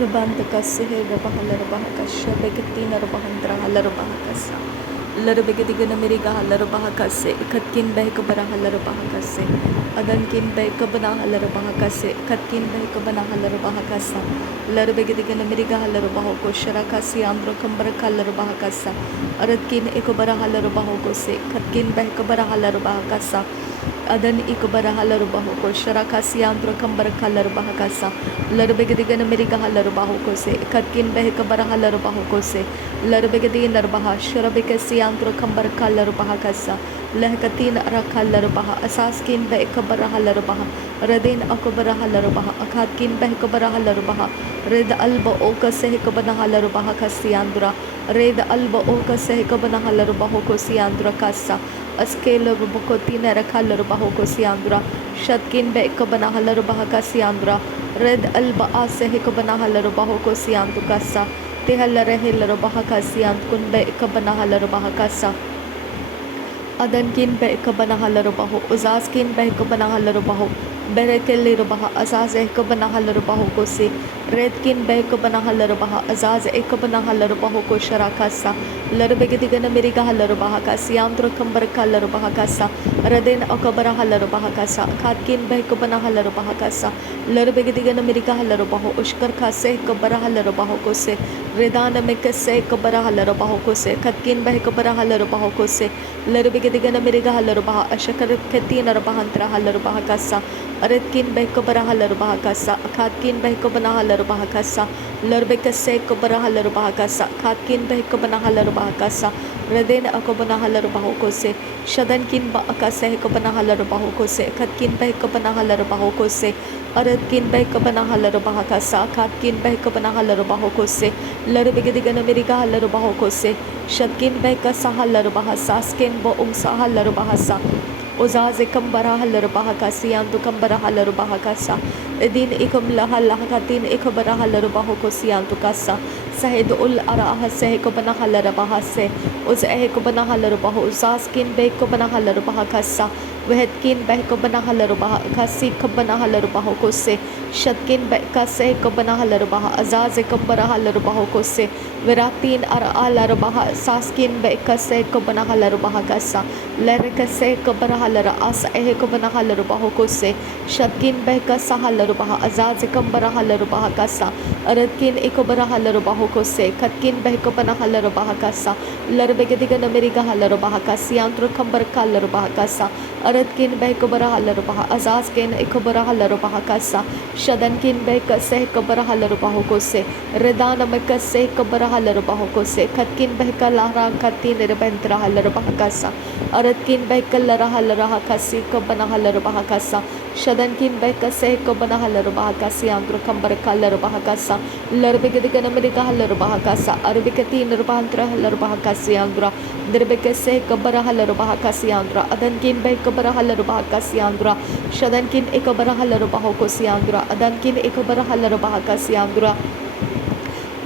Rubandakase Rabahalarabahakasha Begatina Rabahandrahalarabahakasa Larabegadigana Mirigahalarabahakase Katkin Behkabarahalarabahakase Adankin Behkabanahalarabahakase Katkin Behkabanahalarabahakasa Larabegadigana Mirigahalarabahoko Sharakasi Andro Kambarakalarabahakasa Aradkin Ekobarahalarabahokose Katkin Behkabarahalarabahakasa Adan Ikobarahalarabahoko Sharakasi Andro Kambarakalarabahakasa Larbegadigan Mirigahalarabahokose Katkin Behkabarahalarabahokose Larbegadi Narbaha Shurabekasi Andro Kambarakalarabahakasa Lehkatin Arakhalarabaha Asaskin Behkabarahalarabah Radin Akobarahalarabah Akatkin Behkabarahalarabah Red Alba Oka Sehkabanahalarabah Kasiandra Red Alba Oka Sehkabanahalarabahoko Siandra Kasa Askela Bukotina Rakhalarabahoko Siandra Shatkin Behkabanahalarabah Kasiandra Red Alba Asehkabanahalarabahoko Siandu Kasa Tehalarahilarabaha Kasiant Kun Behkabanahalarabah Kasa Adankin Behkabanahalarabah Uzaskin Behkabanahalarabah Berekelirabaha Azaz Ekabanahalarabah Kosi Redkin Behkabanahalarabah Azaz Ekabanahalarabah Kosharakasa Larbegadigana Mirigahalarabah Kasiandra Kambarakalarabah Kasa Radin Akabarahalarabah Kasa Katkin Behkabanahalarabah Kasa Larbegadigana Mirigahalarabah Ushkar Kase Kabarahalarabah Kose Redana Mekase Kabarahalarabah Kose Katkin Behkabarahalarabah Kose Larbegadigana Mirigahalarabah Ashakar Katina Rabahantra Halarabah Kasa Aretkin Behkabarahalarabah Kasa Katkin Behkabanahalarabah Kasa Larbekase Kabarahalarabah Kasa Katkin Behkabanahalarabah Kasa Radin Akabanahalarabah Kose Shadankin Ba Akase Kabanahalarabah Kose Katkin Behkabanahalarabah Kose Aretkin Behkabanahalarabah Kasa Katkin Behkabanahalarabah Kose Larbegadigana Mirigahalarabah Kose Shatkin Behkasahalarabah Saskin Bo Sahalarabah Sa Uzaz Kambarahalarabah Kasiandu Kambarahalarabah Kasa Edin Ikum Lahalakatin Ikabarahalarabah Kosiandu Kasa Sahid ul Araha Sehkabanahalarabah Se Uz Ehkabanahalarabah Uzaskin Behkabanahalarabah Kasa Vehetkin Behkabanahalarabah Kasi Kabanahalarabah Kose Shatkin Behkase Kabanahalarabah Azaz Kambarahalarabah Kose Viratin Arahalarabah Saskin Behkase Kabanahalarabah Kasa Lerekase Kabarahalara As Ehkabanahalarabah Kose Shatkin Behkasahalarabah Azaz Kambarahalarabah Kasa Aradkin Ikabarahalarabah Kose Katkin Behkabanahalarabah Kasa Larbegadigana Mirigahalarabah Kasiantro Kambarakalarabah Kasa Aradkin Behkabarahalarabah Azazkin Ikabarahalarabah Kasa Shadankin Behkase Kabarahalarabah Kose Redana Mekase Kabarahalarabah Kose Katkin Behkalara Katin Rebentrahalarabah Kasa Aradkin Behkalarahalarabah Kasi Kabanahalarabah Kasa Shadankin Behkase Kabanahalarabah Kasiantro Kambarakalarabah Kasa Larbegadigana Mirigahalarabah Kasa Arbikatin Rabahantrahalarabah Kasiandra Derbekase Kabarahalarabah Kasiandra Adankin Behkabarahalarabah Kasiandra Shadankin Ekabarahalarabah Kosiandra Adankin Ekabarahalarabah Kasiandra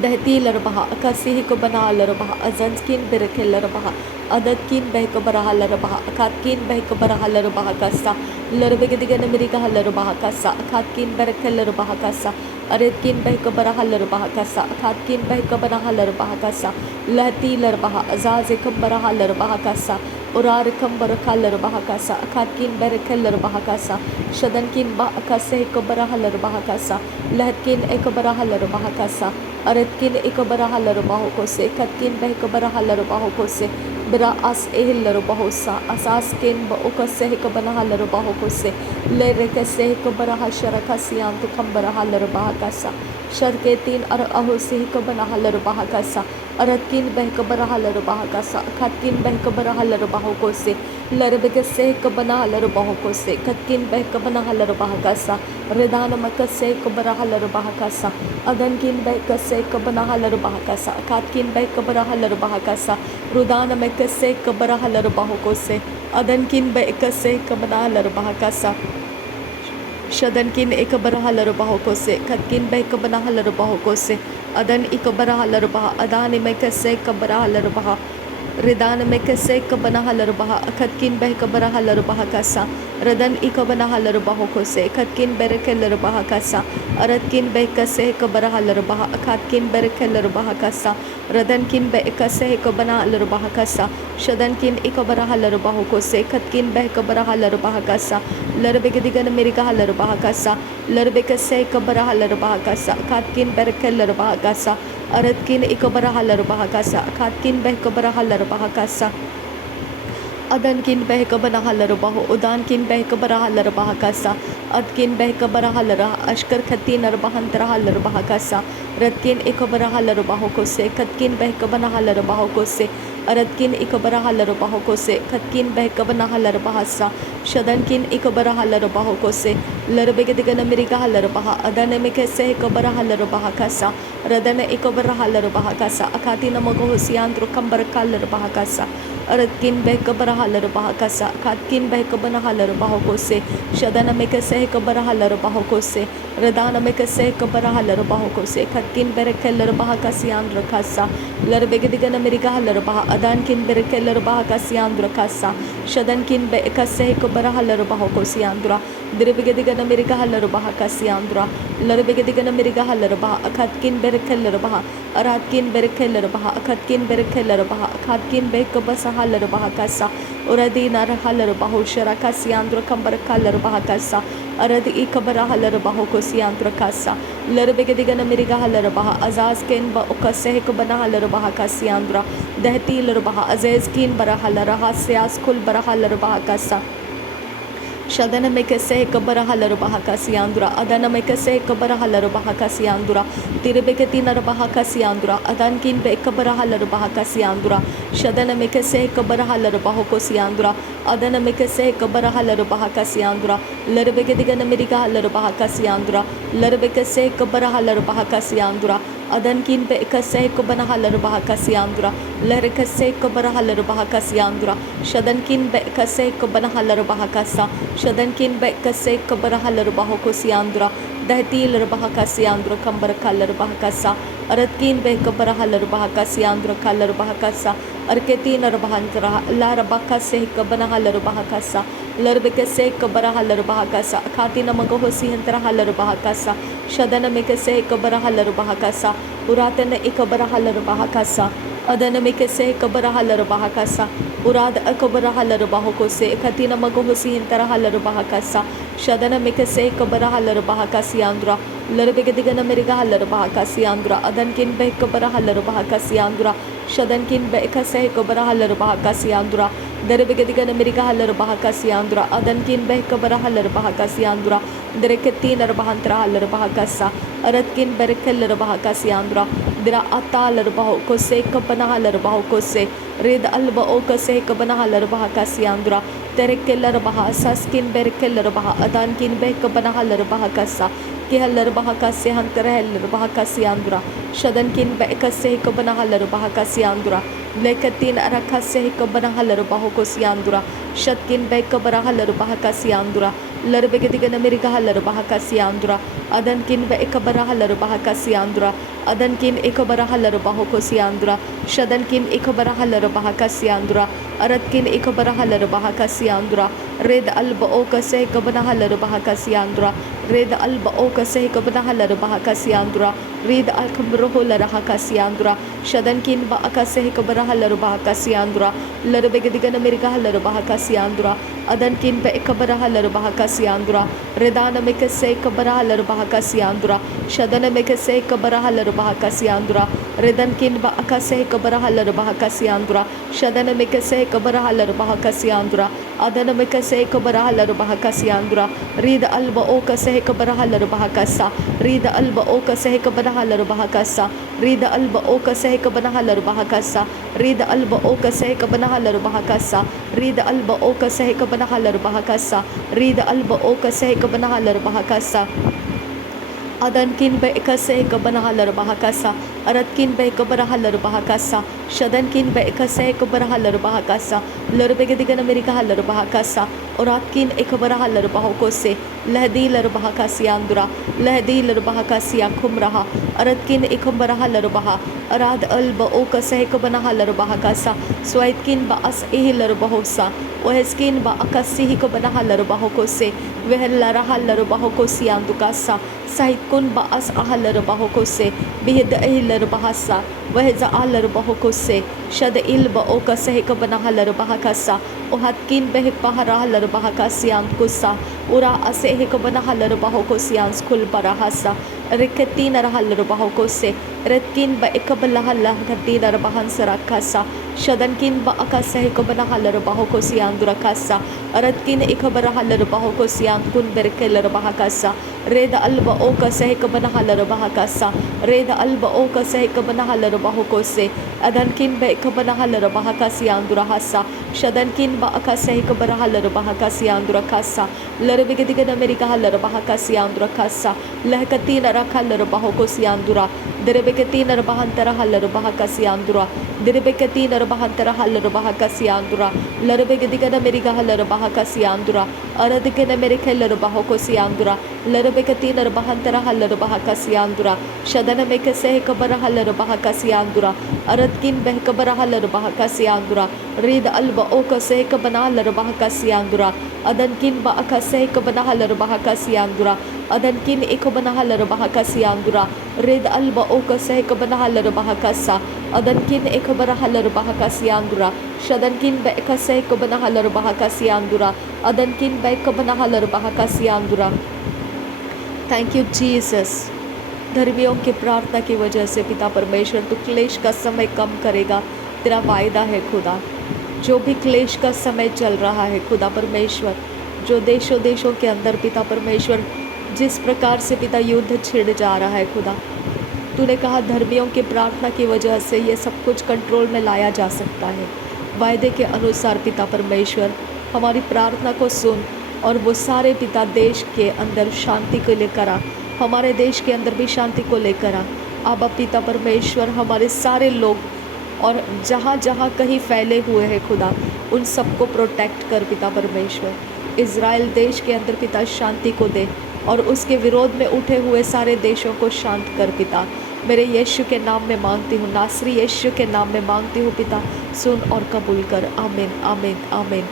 Dahti Larabaha Akasi Hikabanahalarabah Azanskin Berekelarabah Adatkin Behkabarahalarabah Akatkin Behkabarahalarabah Kasa Larbegadigana Mirigahalarabah Kasa Akatkin Berekelarabah Kasa Aretkin Behkabarahalarabah Kasa Akatkin Behkabarahalarabah Kasa Lahti Larabaha Azazikambarahalarabah Kasa Urar Kambarakalarabah Kasa Akatkin Berekelarabah Kasa Shadankin Ba Akase Hikabarahalarabah Kasa Lahatkin Ekabarahalarabah Kasa Aretkin Ekabarahalarabah Kose Katkin Behkabarahalarabah Kose Bra As Ehilarabaho Sa Asaskin Ba Okase Hikabanahalarabah Kose Lerekase Hikabaraha Sharakasiantu Kambarahalarabah Kasa Sharketin Ar Ahosi Hikabanahalarabah Kasa Aratkin Behkabarahalarabah Kasa Katkin Behkabarahalarabah Kose Larbegase Hikabanahalarabah Kose Katkin Behkabanahalarabah Kasa Redana Makase Hikabarahalarabah Kasa Adankin Behkase Hikabanahalarabah Kasa Katkin Behkabarahalarabah Kasa Rudana Mekase Hikabarahalarabah Kose Adankin Behkase Hikabanahalarabah Kasa Shadankin Ekabarahalarabah Kose Katkin Behkabanahalarabah Kose Adan Ikabarahalarabah Adani Mekase Kabarahalarabah Ridan mekase kabana halarbaha akatkin beh kabara halarbaha kasa Radan ikabana halarbaho kose katkin bereke larbaha kasa Aratkin beh kase kabara halarbaha akatkin bereke larbaha kasa Radankin beh kase kabana halarbaha kasa Shadankin ikabara halarbaho kose katkin beh kabara halarbaha kasa Larbegadigan Amerika halarbaha kasa Larbekase kabara halarbaha kasa katkin bereke larbaha kasa Aratkin ikabara halarbaha kasa katkin beh kabara halarbaha kasa Adankin beh kabana halarbaho udankin beh kabara halarbaha kasa Adkin beh kabara halara ashkar khatin arbahantra halarbaha kasa Ratkin ikabara halarbaho kose katkin beh kabana halarbaho kose Aratkin ikabara halarbaho kose katkin beh kabana halarbaha sa Shadankin ikabara halarbaho kose Larbegadigan Amerika halarbaha adanamike se kabara halarbaha kasa Radana ikabara halarbaha kasa akatina magohosiantro kambar kalarbaha kasa Aratkin beh kabara halarbaha kasa katkin beh kabana halarbaho kose Shadana meke se kabara halarbaho kose Radana meke se kabara halarbaho kose katkin bereke larbaha kasiandra kasa Larbegadigan Amerika halarbaha adankin bereke larbaha kasiandra kasa Shadankin be kase kabara halarbaho kosiandra Dirbegadigan Amerika halarbaha kasiandra Larbegadigan Amerika halarbaha akatkin bereke larbaha Aratkin bereke larbaha akatkin bereke larbaha akatkin be kabasa halarbaha kasa Uradina halarbaho sharaka siandra kambar kalarbaha kasa Aradi ikabara halarbaho kosiandra kasa Larbegadigan Amerika halarbaha azaz ken ba ukase kabana halarbaha kasiandra Dehti larbaha azez kin bara halaraha siyas kul bara halarbaha kasa Shadana mekase kabara halarbaha kasiandra Adana mekase kabara halarbaha kasiandra Tirbekati narbaha kasiandra Adankin be kabara halarbaha kasiandra Shadana mekase kabara halarbaho kosiandra Adana mekase kabara halarbaha kasiandra Larbegadigan Amerika halarbaha kasiandra Larbekase kabara halarbaha kasiandra Adankin be kase kabana halarbaha kasiandra Lerkase kabara halarbaha kasiandra Shadankin be kase kabana halarbaha kasa Shadankin be kase kabara halarbaho kosiandra Dehti larbaha kasiandra kambar kalarbaha kasa Aratkin be kabara halarbaha kasiandra kalarbaha kasa Arketi narbahantra larabaka se kabana halarbaha kasa Larbekase kabara halarbaha kasa Katina magohosihantra halarbaha kasa Shadana mekase kabara halarbaha kasa Uratana ikabara halarbaha kasa Adana mekase kabara halarbaha kasa Urad akabara halarbaho kose Katina magohosihantara halarbaha kasa Shadana mekase kabara halarbaha kasiandra Larbegadigan Amerika halarbaha kasiandra Adankin be kabara halarbaha kasiandra Shadankin be kase kabara halarbaha kasiandra Derbegadigan Amerika halarbaha kasiandra Adankin be kabara halarbaha kasiandra Dereketi narbahantra halarbaha kasa Aratkin berekel larbaha kasiandra Dira atal larbaho kose kabana halarbaho kose Red alba o kase kabana halarbaha kasiandra Terekel larbaha saskin berekel larbaha Adankin be kabana halarbaha kasa Kihalarbaha kase hantra halarbaha kasiandra Shadankin be kase kabana halarbaha kasiandra Lekatin arakase kabana halarbaho kosiandra Shatkin be kabara halarbaha kasiandra Larbegadigan Amerika halarbaha kasiandra Adankin be ekabara halarbaha kasiandra Adankin ekabara halarbaho kosiandra Shadankin ekabara halarbaha kasiandra Aratkin ekabara halarbaha kasiandra Red alba o kase kabana halarbaha kasiandra Red alba o kase kabana halarbaha kasiandra Red alkambroho laraha kasiandra Shadankin ba akase kabara halarbaha kasiandra Larbegadigan Amerika halarbaha kasiandra Adankin be ekabara halarbaha kasiandra Redana mekase kabara halarbaha kasiandra Shadana mekase kabara halarbaha kasiandra Redankin ba akase kabara halarbaha kasiandra Shadana mekase kabara halarbaha kasiandra Adana mekase kabara halarbaha kasiandra Rida alba o kase kabara halarbaha kasa Rida alba o kase kabara halarbaha kasa Rida alba o kase kabara halarbaha kasa Rida alba o kase kabara halarbaha kasa Rida alba o kase kabara halarbaha kasa Rida alba o kase kabara halarbaha kasa Adankin be ikase kabanaha larbahakasa, Aratkin be kabaraha larbahakasa, Shadankin be ikase kabaraha larbahakasa, Lurbegadigana America larbahakasa, Oratkin ekabaraha larbahokose, Lahdi larbahakasiandura, Lahdi larbahakasia kumraha, Aratkin ekambaraha larbaha, Arad alba okase kabanaha larbahakasa, Swaitkin ba as ehi larbahosa, Waheskin ba akasi kabanaha larbahokose, Vehelaraha larbahokosiandukasa, Sahit kun baas ahalar bahokose, bihid ahilar bahasa, wahza ahalar bahokose, shad il ba oka sehka banahalar bahakasa, ohatkin behik baharahalar bahakasian kusa, ura asehka banahalar bahokosian skul parahasa, riketin arahalar bahokose, retkin ba ekabalahalah katinar bahansarakasa, shadankin ba akasehka banahalar bahokosian durakasa, aratkin ekabarahalar bahokosian kun berkelar bahakasa, Reda alba oka sehka banahalar bahakasa, Reda alba oka sehka banahalar bahokose, Adankin be kabanahalar bahakasian durahasa, Shadankin ba akasehka banahalar bahakasian durakasa, Larbigadigan America halar bahakasian durakasa, Lahkatina rakalar bahokosian dura, Derebekatina bahantara halar bahakasian dura, Derebekatina bahantara halar bahakasian dura, Larbigadigan America halar bahakasian dura, Aradikan America halar bahokosian dura, Larabekatina bahantara halar bahakasiandura, Shadana meka seh kabara halar bahakasiandura, Aratkin beh kabara halar bahakasiandura, Rid alba oka seh kabana halar bahakasiandura, Adankin ba aka seh kabana halar bahakasiandura, Adankin ekabana halar bahakasiandura, Rid alba oka seh kabana halar bahakasa, Adankin ekabara halar bahakasiandura, Shadankin be eka seh kabana halar bahakasiandura, Adankin be kabana halar bahakasiandura. Thank you Jesus. धर्मियों की प्रार्थना की वजह से पिता परमेश्वर तू क्लेश का समय कम करेगा, तेरा वायदा है खुदा। जो भी क्लेश का समय चल रहा है खुदा परमेश्वर, जो देशों देशों के अंदर पिता परमेश्वर जिस प्रकार से पिता युद्ध छिड़ जा रहा है खुदा, तूने कहा धर्मियों की प्रार्थना की वजह से ये सब कुछ कंट्रोल में लाया जा सकता है। वायदे के अनुसार पिता परमेश्वर हमारी प्रार्थना को सुन और वो सारे पिता देश के अंदर शांति को लेकर आ, हमारे देश के अंदर भी शांति को लेकर आ। अब पिता परमेश्वर हमारे सारे लोग और जहाँ जहाँ कहीं फैले हुए हैं खुदा, उन सबको प्रोटेक्ट कर पिता परमेश्वर। इज़राइल देश के अंदर पिता शांति को दे और उसके विरोध में उठे हुए सारे देशों को शांत कर पिता। मेरे यीशु के नाम में मांगती हूँ, नासरी यीशु के नाम में मांगती हूँ पिता, सुन और कबूल कर। आमीन आमीन आमीन।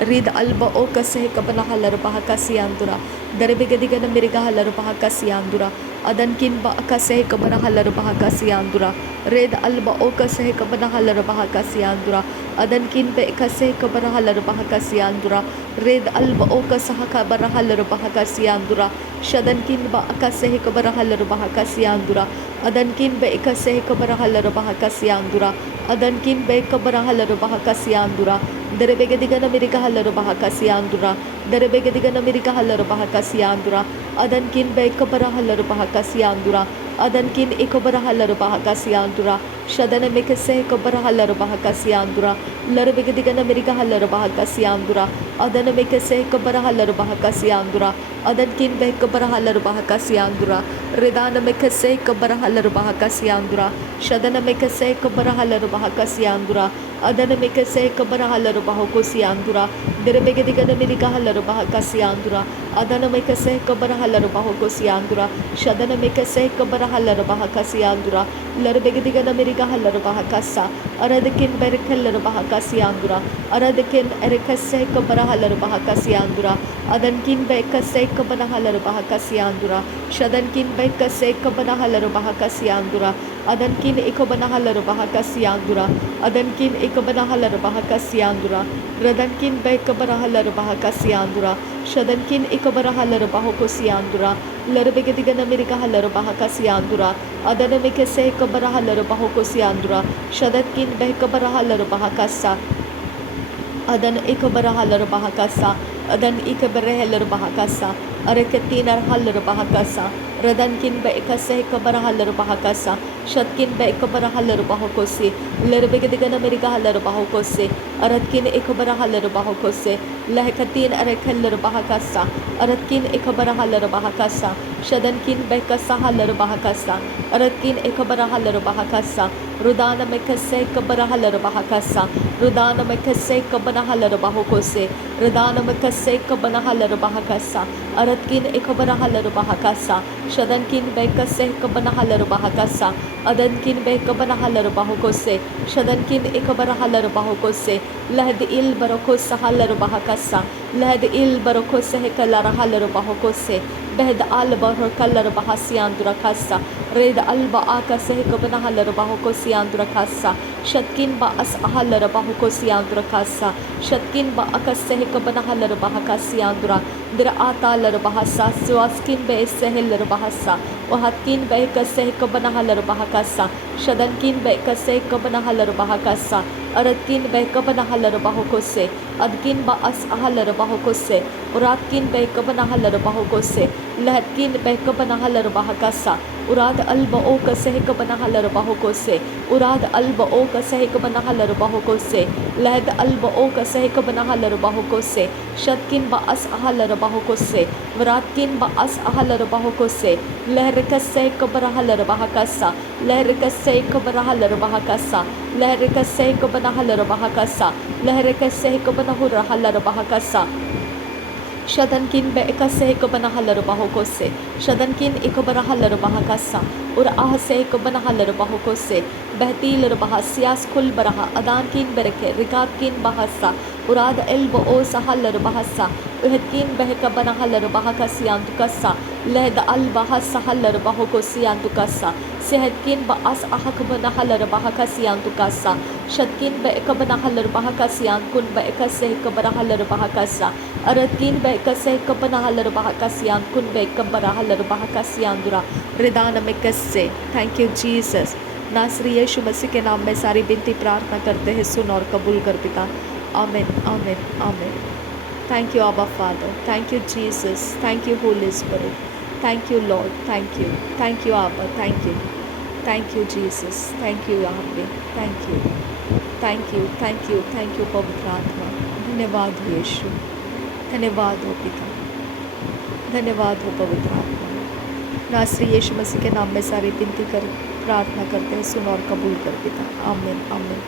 Rid alba oka seh kabana halar bahakasiandura, Derebegadigan America halar bahakasiandura, Adankin ba akaseh kabana halar bahakasiandura, Red alba oka seh kabana halar bahakasiandura, Adankin be ekaseh kabana halar bahakasiandura, Red alba oka sahaka bara halar bahakasiandura, Shadankin ba akaseh kabara halar bahakasiandura, Adankin be ekaseh kabara halar bahakasiandura, Adankin be kabara halar bahakasiandura, Derebegadigan America halar bahakasiandura, Derebegadigan America halar bahakasiandura, Adankin be kabara halar bahakasiandura, Adankin ekabara halar bahakasiandura, Shadana mekase kabara halar bahakasiandura, Larabegadigan America halar bahakasiandura, Adana mekase kabara halar bahakasiandura, Adankin be kabara halar bahakasiandura, Redana mekase kabara halar bahakasiandura, Shadana mekase kabara halar bahakasiandura, Adana mekase kabara halar bahokosiandura, Derebegadigan America halar bahakasiandura, Adana mekase kabara halar bahokosiandura, Shadana mekase kabara halar bahakasiandura, Larabegadigan America halar bahakasa, Aradakin berkelar bahakasiandura, Aradakin erekase kabara halar bahakasiandura, Adankin bekase kabara halar bahakasiandura, Shadankin bekase kabara halar bahakasiandura, Adankin ekabana halar bahakasiandura, Adankin ekabana halar bahakasiandura, Radankin bekabara halar bahakasiandura, Shadankin ekabara halar bahokosiandura, Larabegadigan America halar bahakasiandura, Adana mekase kabara halar bahokosiandura, Shadankin bekabara halar bahakasa, Adan ekabara halar bahakasa, अदन ikabare halarbahakasa arakatin halarbahakasa radan kin ba ikase kabara halarbahakasa shatkin ba ikabara halarbahakosi lerbegedigana meriga halarbahakosi aratkin ikabara halarbahakosi lahkatin arakhalarbahakasa aratkin ikabara halarbahakasa shadankin ba ikasa halarbahakasa aratkin ikabara halarbahakasa rudana mekase kabara halarbahakasa rudana mekase kabana halarbahakose rudana mekase kabana halarbahakasa aratkin ikabara halarbahakasa shadankin ba ikase kabana halarbahakasa adankin ba ikabana halarbahakose shadankin ikabara halarbahakose lahd il barakos halarbahakasa lahd il barakos hekalara halarbahakose behd al barakalar bahasian durakasa red alba akase hekabana halarbahakose andrakasa shatkin ba as halarbahakose andrakasa shatkin ba akase hekabana halarbahakase andra dira atalar bahasa swaskin be sehel bahasa wahatkin be kase hekabana halarbahakasa shadankin be kase hekabana halarbahakasa aratkin be hekabana halarbahakose adkin ba as halarbahakose uratkin be hekabana halarbahakose lahadkin be hekabana halarbahakasa urad alba o kase hekabana halarbahakose urad alba o kase hekabana halarbahakose lahad alba o kase hekabana halarbahakose shatkin ba as halarbahakose uratkin ba as halarbahakose lehrkase hekabara halarbahakasa lehrkase hekabara halarbahakasa lehrkase hekabana halarbahakasa lehrkase hekabana halarbahakasa shadankin be ekase hekabana halarbahakose shadankin ikabara halarbahakasa और आह से Cubbon huller बहुको से बहतील रबहा सियास खुल बरहा अदान किन बरके रिकाब किन बहसा उराद L बो सहलर बहसा उहदकिन बह Cubbon huller बहका सियांत कसा लहद अल बहा सहलर बहुको सियांत कसा सेहदकिन बअस अहक बन हलर बहका सियांत कसा शतकिन बह कबन हलर बहका सियांत कुन बह कसे कबर हलर बहका सा अरदकिन बह कसे कबन हलर बहका सियांत कुन बह कबर हलर बहका सियांदुरा रिदान में से थैंक यू जीसस नासरी यीशु मसीह के नाम में सारी विनती प्रार्थना करते हैं, सुन और कबूल कर पिता। आमीन आमीन आमीन। Thank you Abba Father, thank you Jesus, thank you Holy Spirit, thank you Lord, thank you Abba, thank you Jesus, thank you Abba, thank you पवित्र आत्मा। धन्यवाद हो यीशु, धन्यवाद हो पिता, धन्यवाद हो पवित्र आत्मा। नासरी यीशु मसीह के नाम में सारी विनती कर प्रार्थना करते हैं, सुन और कबूल कर पिता। आमीन आमीन।